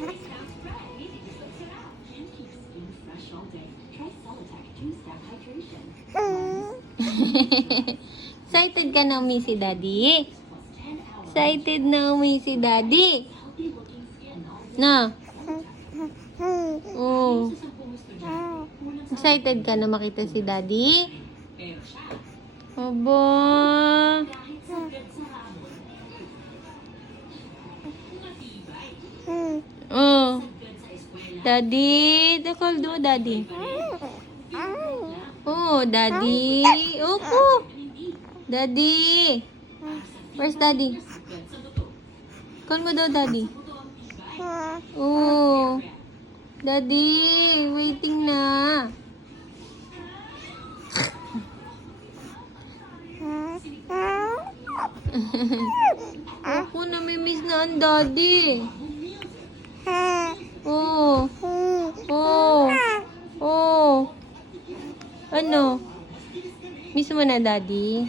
Excited ka na umi si Daddy? Excited na umi si Daddy? Na? Oh. Excited ka na makita si Daddy? Aba. Oh. Daddy, dakal do, Daddy. Oh, Daddy. Opo. Daddy. Where's Daddy? Call mo daw, Daddy. Oh. Daddy, waiting na. Ako, namimiss na ang Daddy. Oh. Oh. Oh. Ano? Miss mo na, Daddy?